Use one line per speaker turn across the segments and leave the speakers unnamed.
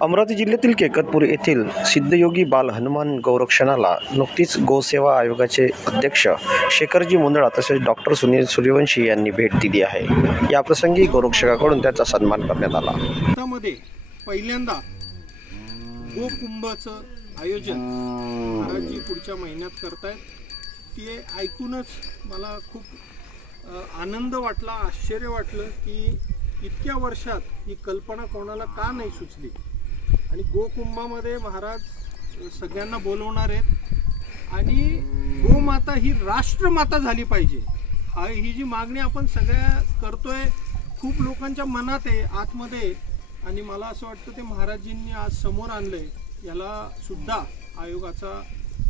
अमरावती जिल्ह्यातील केकतपूर येथील सिद्धयोगी बाल हनुमान गौरक्षणाला नुकतीच गोसेवा आयोगाचे अध्यक्ष शेखरजी मुंदळा तसेच डॉक्टर सुनील सूर्यवंशी यांनी भेट दिली आहे. याप्रसंगी गौरक्षकाकडून त्याचा सन्मान करण्यात आला.
भारतामध्ये पहिल्यांदा गोकुंभाचं आयोजन महाराजजी पुढच्या महिन्यात करतायत. ते ऐकूनच मला खूप आनंद वाटला आश्चर्य वाटलं की इतक्या वर्षात ही कल्पना कोणाला का नाही सुचली? आणि गोकुंभामध्ये महाराज सगळ्यांना बोलवणार आहेत. आणि गोमाता ही राष्ट्रमाता झाली पाहिजे. ही जी मागणी आपण सगळ्या करतोय खूप लोकांच्या मनात आहे आतमध्ये. आणि मला असं वाटतं ते महाराजींनी आज समोर आणलंय. याला सुद्धा आयोगाचा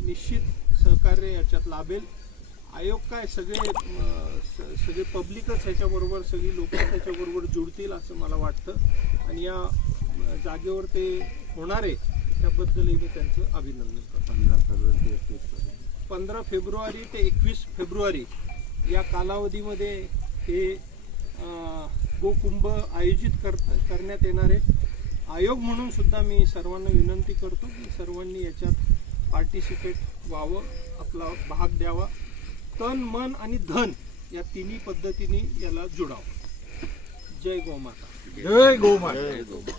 निश्चित सहकार्य याच्यात लाभेल. आयोग काय सगळे सगळे पब्लिकच ह्याच्याबरोबर सगळी लोक त्याच्याबरोबर जुळतील असं मला वाटतं. आणि या जागेवर ते होणार आहे त्याबद्दलही मी त्यांचं अभिनंदन करतो. पंधरा फेब्रुवारी ते एकवीस फेब्रुवारी. या कालावधीमध्ये हे गोकुंभ आयोजित कर करण्यात येणार आहे. आयोग म्हणून सुद्धा मी सर्वांना विनंती करतो की सर्वांनी याच्यात पार्टिसिपेट व्हावं आपला भाग द्यावा. तन मन आणि धन या तिन्ही पद्धतीने याला जुडावं. जय गोमाता.
जय गोमाता.